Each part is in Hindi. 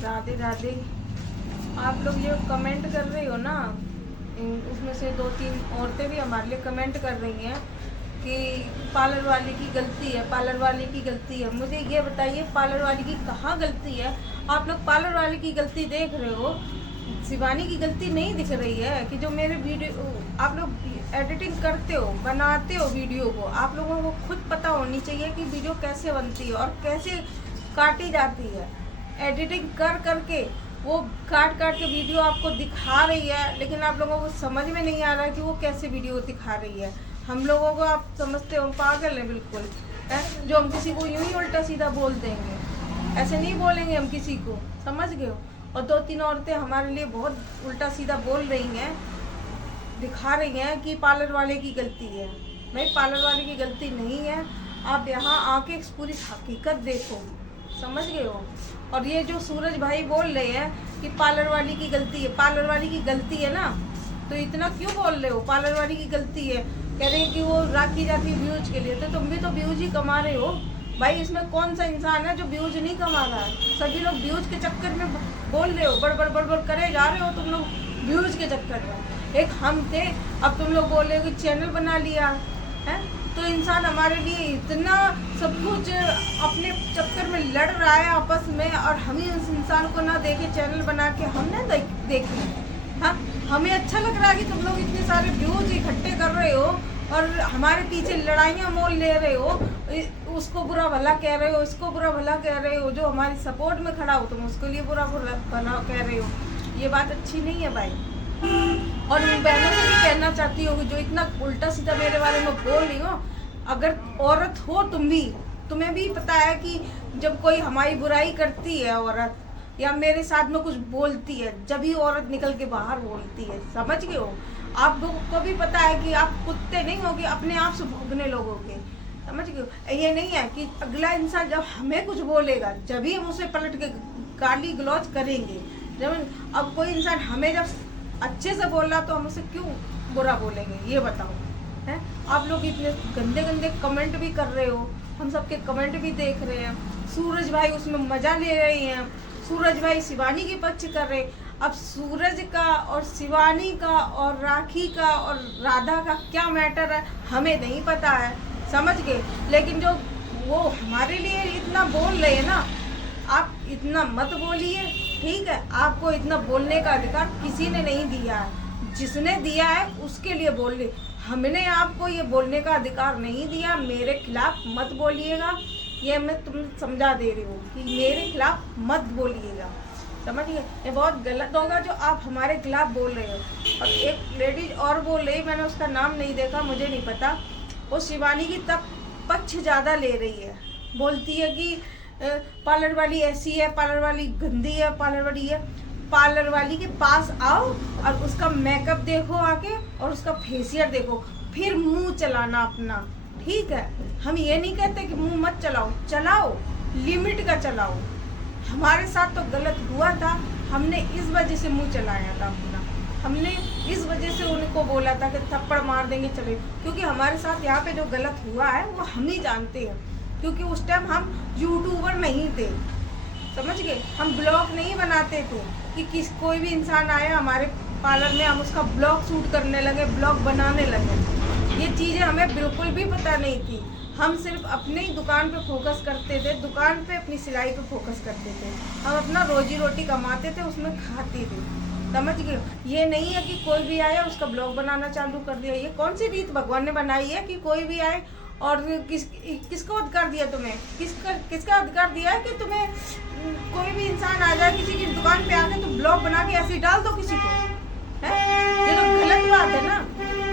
राधे राधे। आप लोग जो कमेंट कर रहे हो ना, उसमें से 2-3 औरतें भी हमारे लिए कमेंट कर रही हैं कि पार्लर वाले की गलती है, पार्लर वाले की गलती है। मुझे ये बताइए, पार्लर वाले की कहाँ गलती है? आप लोग पार्लर वाले की गलती देख रहे हो, शिवानी की गलती नहीं दिख रही है। कि जो मेरे वीडियो आप लोग एडिटिंग करते हो, बनाते हो वीडियो को, आप लोगों को खुद पता होनी चाहिए कि वीडियो कैसे बनती है और कैसे काटी जाती है। एडिटिंग कर करके वो काट काट के वीडियो आपको दिखा रही है, लेकिन आप लोगों को समझ में नहीं आ रहा है कि वो कैसे वीडियो दिखा रही है। हम लोगों को आप समझते हो पागल है बिल्कुल, है जो हम किसी को यूं ही उल्टा सीधा बोल देंगे। ऐसे नहीं बोलेंगे हम किसी को, समझ गए हो? और 2-3 औरतें हमारे लिए बहुत उल्टा सीधा बोल रही हैं, दिखा रही हैं कि पार्लर वाले की गलती है। भाई पार्लर वाले की गलती नहीं है। आप यहाँ आके पूरी हकीकत देखो, समझ गए हो? और ये जो सूरज भाई बोल रहे हैं कि पार्लर वाली की गलती है, पार्लर वाली की गलती है ना, तो इतना क्यों बोल रहे हो? पार्लर वाली की गलती है, कह रहे हैं कि वो राखी जाती है व्यूज के लिए, तो तुम भी तो व्यूज ही कमा रहे हो। भाई इसमें कौन सा इंसान है जो व्यूज नहीं कमा रहा है? सभी लोग व्यूज के चक्कर में बोल रहे हो, बड़बड़ बड़बड़ करे जा रहे हो तुम लोग व्यूज के चक्कर में। एक हम थे, अब तुम लोग बोल रहे हो कि चैनल बना लिया है। तो इंसान हमारे लिए इतना सब कुछ अपने चक्कर में लड़ रहा है आपस में, और हम ही उस इंसान को ना देखे चैनल बना के हम ना देखें। हाँ, हमें अच्छा लग रहा है कि तुम लोग इतने सारे व्यूज इकट्ठे कर रहे हो और हमारे पीछे लड़ाइयाँ मोल ले रहे हो, उसको बुरा भला कह रहे हो, इसको बुरा भला कह रहे हो। जो हमारी सपोर्ट में खड़ा हो तुम उसके लिए बुरा भला कह रहे हो। ये बात अच्छी नहीं है भाई। और मैं बहनों से भी कहना चाहती हूँ जो इतना उल्टा सीधा मेरे बारे में बोल रही हो, अगर औरत हो तुम भी, तुम्हें भी पता है कि जब कोई हमारी बुराई करती है औरत, या मेरे साथ में कुछ बोलती है, जब ही औरत निकल के बाहर बोलती है, समझ गए हो? आप लोगों को भी पता है कि आप कुत्ते नहीं होगे, अपने आप से भोगने लोगोगे, समझ गए हो? ये नहीं है कि अगला इंसान जब हमें कुछ बोलेगा जब ही हम उसे पलट के गाली गलौज करेंगे। जब अब कोई इंसान हमें जब अच्छे से बोल रहा तो हम उसे क्यों बुरा बोलेंगे? ये बताओ। हैं आप लोग इतने गंदे गंदे कमेंट भी कर रहे हो, हम सबके कमेंट भी देख रहे हैं। सूरज भाई उसमें मजा ले रहे हैं, सूरज भाई शिवानी के पक्ष कर रहे। अब सूरज का और शिवानी का और राखी का और राधा का क्या मैटर है हमें नहीं पता है, समझ गए? लेकिन जो वो हमारे लिए इतना बोल रहे हैं ना, आप इतना मत बोलिए, ठीक है? आपको इतना बोलने का अधिकार किसी ने नहीं दिया है, जिसने दिया है उसके लिए बोल रहे। हमने आपको ये बोलने का अधिकार नहीं दिया। मेरे खिलाफ मत बोलिएगा, ये मैं तुम समझा दे रही हूँ कि मेरे खिलाफ मत बोलिएगा, समझिए? ये बहुत गलत होगा जो आप हमारे खिलाफ बोल रहे हो। और एक लेडीज और बोल रही, मैंने उसका नाम नहीं देखा, मुझे नहीं पता, वो शिवानी की तब पक्ष ज़्यादा ले रही है। बोलती है कि पार्लर वाली ऐसी है, पार्लर वाली गंदी है, पार्लर वाली है। पार्लर वाली के पास आओ और उसका मेकअप देखो आके, और उसका फेशियल देखो, फिर मुंह चलाना अपना, ठीक है? हम ये नहीं कहते कि मुंह मत चलाओ, चलाओ, लिमिट का चलाओ। हमारे साथ तो गलत हुआ था, हमने इस वजह से मुंह चलाया था अपना, हमने इस वजह से उनको बोला था कि थप्पड़ मार देंगे चले, क्योंकि हमारे साथ यहाँ पे जो गलत हुआ है वो हम ही जानते हैं। क्योंकि उस टाइम हम यूट्यूबर नहीं थे, समझ गए? हम ब्लॉग नहीं बनाते थे कि कोई भी इंसान आया हमारे पार्लर में, हम उसका ब्लॉग शूट करने लगे, ब्लॉग बनाने लगे। ये चीज़ें हमें बिल्कुल भी पता नहीं थी। हम सिर्फ अपने ही दुकान पे फोकस करते थे, दुकान पे अपनी सिलाई पे फोकस करते थे। हम अपना रोजी रोटी कमाते थे, उसमें खाते थे, समझ गए? ये नहीं है कि कोई भी आया उसका ब्लॉग बनाना चालू कर दिया। ये कौन सी रीत भगवान ने बनाई है कि कोई भी आए? और किसको अधिकार दिया तुम्हें? किसका अधिकार दिया है कि तुम्हें कोई भी इंसान आ जाए किसी की दुकान पे आके तो ब्लॉग बना के ऐसे डाल दो किसी को? है ये तो गलत बात है ना।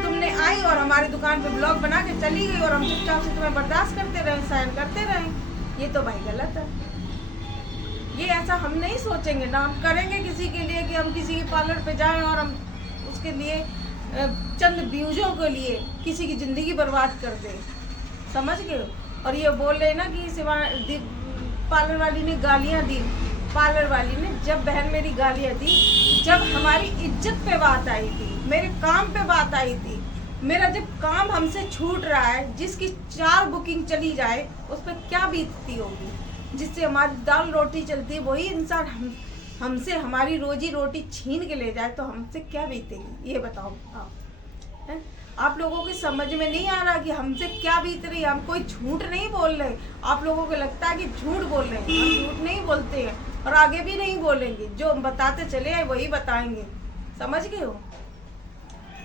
तुमने आई और हमारी दुकान पे ब्लॉग बना के चली गई और हम चुपचाप से तुम्हें बर्दाश्त करते रहे, सहन करते रहे। ये तो भाई गलत है। ये ऐसा हम नहीं सोचेंगे ना, हम करेंगे किसी के लिए कि हम किसी के पार्लर पे जाएं और हम उसके लिए चंद व्यूजों के लिए किसी की ज़िंदगी बर्बाद कर दें, समझ गए? और ये बोल रहे ना कि पार्लर वाली ने गालियाँ दी। पार्लर वाली ने, जब बहन मेरी गालियाँ दी, जब हमारी इज्जत पे बात आई थी, मेरे काम पे बात आई थी, मेरा जब काम हमसे छूट रहा है, जिसकी 4 बुकिंग चली जाए उस पर क्या बीतती होगी? जिससे हमारी दाल रोटी चलती है, वही इंसान हमसे हमारी रोजी रोटी छीन के ले जाए तो हमसे क्या बीतेगी, ये बताओ आप। हैं? आप लोगों की समझ में नहीं आ रहा कि हमसे क्या बीत रही है। हम कोई झूठ नहीं बोल रहे। आप लोगों को लगता है कि झूठ बोल रहे हैं, हम झूठ नहीं बोलते हैं और आगे भी नहीं बोलेंगे। जो हम बताते चले आए वही बताएंगे, समझ गए हो।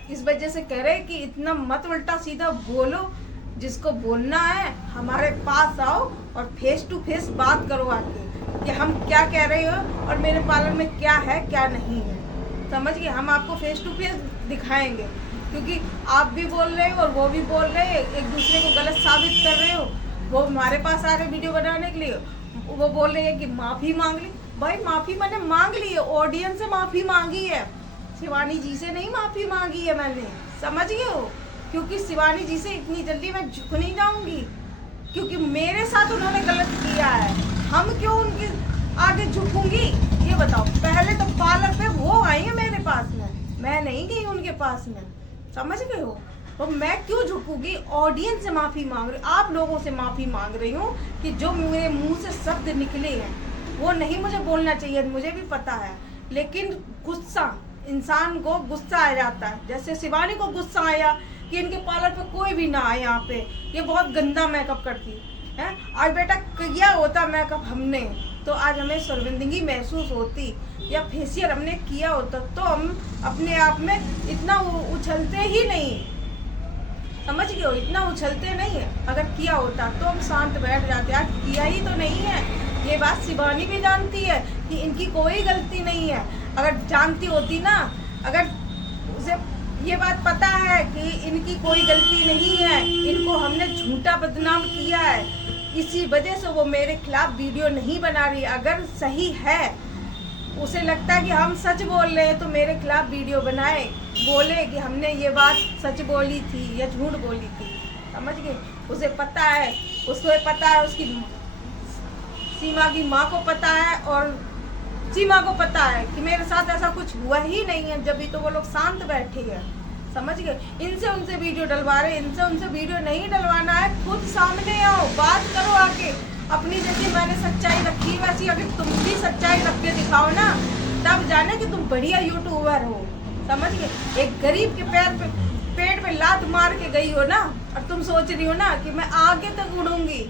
इस वजह से कह रहे हैं कि इतना मत उल्टा सीधा बोलो, जिसको बोलना है हमारे पास आओ और फेस टू फेस बात करो आके कि हम क्या कह रहे हो और मेरे पार्लर में क्या है क्या नहीं है, समझ गए। हम आपको फेस टू फेस दिखाएंगे, क्योंकि आप भी बोल रहे हो और वो भी बोल रहे हैं, एक दूसरे को गलत साबित कर रहे हो। वो हमारे पास आ रहे वीडियो बनाने के लिए, वो बोल रहे हैं कि माफ़ी मांग ली। भाई माफ़ी मैंने मांग ली है, ऑडियंस से माफ़ी मांगी है, शिवानी जी से नहीं माफ़ी मांगी है मैंने, समझ गए हो। क्योंकि शिवानी जी से इतनी जल्दी मैं झुक नहीं जाऊंगी, क्योंकि मेरे साथ उन्होंने गलत किया है। हम क्यों उनके आगे झुकूंगी, ये बताओ। पहले तो पार्लर पे वो आई है मेरे पास में, मैं नहीं गई उनके पास में, समझ गए हो। तो मैं क्यों झुकूंगी। ऑडियंस से माफ़ी मांग रही, आप लोगों से माफ़ी मांग रही हूँ कि जो मेरे मुंह से शब्द निकले हैं वो नहीं मुझे बोलना चाहिए, मुझे भी पता है। लेकिन गुस्सा, इंसान को गुस्सा आ जाता है। जैसे शिवानी को गुस्सा आया कि इनके पार्लर पे कोई भी ना आए, यहाँ पे ये बहुत गंदा मेकअप करती है। आज बेटा किया होता मेकअप हमने तो आज हमें शर्मिंदगी महसूस होती, या फेशियल हमने किया होता तो हम अपने आप में इतना उछलते ही नहीं, समझ गए हो, इतना उछलते नहीं है। अगर किया होता तो हम शांत बैठ जाते। आज किया ही तो नहीं है, ये बात शिवानी भी जानती है कि इनकी कोई गलती नहीं है। अगर जानती होती ना, अगर उसे ये बात पता है कि इनकी कोई गलती नहीं है, इनको हमने झूठा बदनाम किया है, इसी वजह से वो मेरे खिलाफ वीडियो नहीं बना रही। अगर सही है, उसे लगता है कि हम सच बोल रहे हैं तो मेरे खिलाफ वीडियो बनाए, बोले कि हमने ये बात सच बोली थी या झूठ बोली थी, समझ गए। उसे पता है, उसको पता है, उसकी सीमा की माँ को पता है और सीमा को पता है कि मेरे साथ ऐसा कुछ हुआ ही नहीं है। जब भी तो वो लोग शांत बैठे हैं, समझ गए। इनसे उनसे वीडियो डलवा रहे, इनसे उनसे वीडियो नहीं डलवाना है। खुद सामने आओ, बात करो आके। अपनी जैसी मैंने सच्चाई रखी वैसी अगर तुम भी सच्चाई रख के दिखाओ ना, तब जाने कि तुम बढ़िया यूट्यूबर हो, समझ गए। एक गरीब के पेट पे लात मार के गई हो ना, और तुम सोच रही हो ना कि मैं आगे तक उड़ूंगी।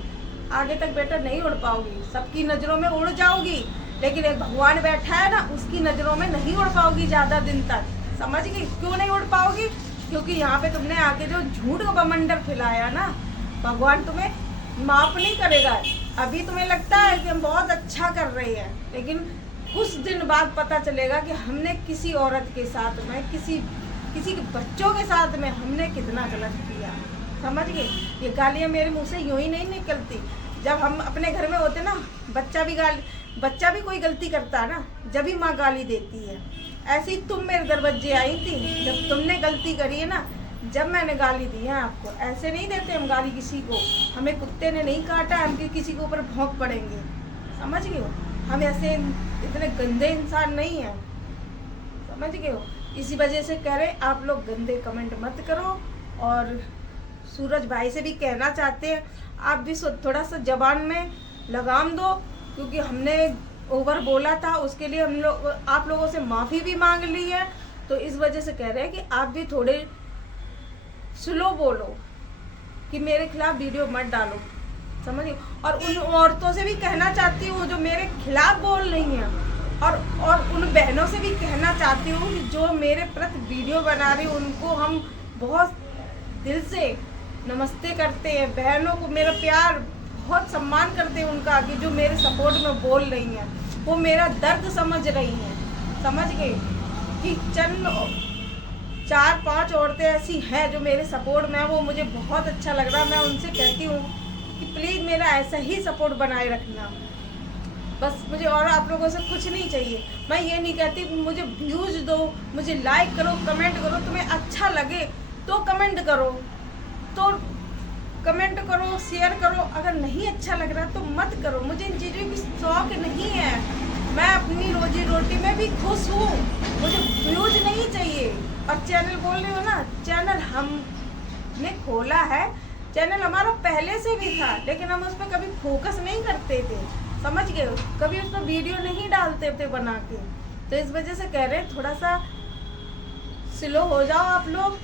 आगे तक बेटा नहीं उड़ पाओगी, सबकी नज़रों में उड़ जाओगी, लेकिन एक भगवान बैठा है ना, उसकी नज़रों में नहीं उड़ पाओगी ज़्यादा दिन तक, समझ गई। क्यों नहीं उड़ पाओगी, क्योंकि यहाँ पे तुमने आके जो झूठ का बमंडर फैलाया ना, भगवान तुम्हें माफ नहीं करेगा। अभी तुम्हें लगता है कि हम बहुत अच्छा कर रहे हैं, लेकिन कुछ दिन बाद पता चलेगा कि हमने किसी औरत के साथ में, किसी के बच्चों के साथ में हमने कितना गलत किया, समझ गए। ये गालियाँ मेरे मुँह से यूँ ही नहीं निकलती। जब हम अपने घर में होते ना, बच्चा भी कोई गलती करता है ना, जब भी माँ गाली देती है। ऐसे ही तुम मेरे दरवाजे आई थी जब तुमने गलती करी है ना, जब मैंने गाली दी है आपको। ऐसे नहीं देते हम गाली किसी को, हमें कुत्ते ने नहीं काटा, हम किसी के ऊपर भौंक पड़ेंगे, समझ गए हो। हम ऐसे इतने गंदे इंसान नहीं हैं, समझ गए हो। इसी वजह से कह रहे आप लोग गंदे कमेंट मत करो। और सूरज भाई से भी कहना चाहते हैं, आप भी थोड़ा सा जबान में लगाम दो, क्योंकि हमने ओवर बोला था, उसके लिए हम लोग आप लोगों से माफ़ी भी मांग ली है। तो इस वजह से कह रहे हैं कि आप भी थोड़े स्लो बोलो, कि मेरे खिलाफ वीडियो मत डालो, समझिए। और उन औरतों से भी कहना चाहती हूँ जो मेरे खिलाफ बोल रही हैं, और उन बहनों से भी कहना चाहती हूँ कि जो मेरे प्रति वीडियो बना रही, उनको हम बहुत दिल से नमस्ते करते हैं। बहनों को मेरा प्यार, बहुत सम्मान करते हैं उनका, कि जो मेरे सपोर्ट में बोल रही हैं, वो मेरा दर्द समझ रही हैं, समझ गए। कि चंद 4-5 औरतें ऐसी हैं जो मेरे सपोर्ट में हैं, वो मुझे बहुत अच्छा लग रहा है। मैं उनसे कहती हूँ कि प्लीज़ मेरा ऐसा ही सपोर्ट बनाए रखना, बस मुझे और आप लोगों से कुछ नहीं चाहिए। मैं ये नहीं कहती मुझे व्यूज़ दो, मुझे लाइक करो, कमेंट करो। तुम्हें अच्छा लगे तो कमेंट करो, तो कमेंट करो, शेयर करो। अगर नहीं अच्छा लग रहा तो मत करो। मुझे इन चीज़ों की शौक नहीं है। मैं अपनी रोजी रोटी में भी खुश हूँ, मुझे व्यूज नहीं चाहिए। और चैनल बोल रहे हो ना, चैनल हमने खोला है, चैनल हमारा पहले से भी था, लेकिन हम उस पर कभी फोकस नहीं करते थे, समझ गए हो? कभी उस पर वीडियो नहीं डालते थे बना के, तो इस वजह से कह रहे हैं थोड़ा सा स्लो हो जाओ आप लोग,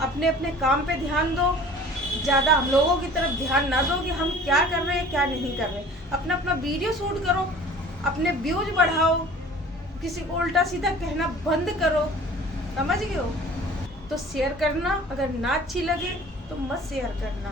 अपने अपने काम पे ध्यान दो, ज़्यादा हम लोगों की तरफ ध्यान ना दो कि हम क्या कर रहे हैं क्या नहीं कर रहे। अपना अपना वीडियो शूट करो, अपने व्यूज बढ़ाओ, किसी को उल्टा सीधा कहना बंद करो, समझ गए हो? तो शेयर करना, अगर ना अच्छी लगे तो मत शेयर करना।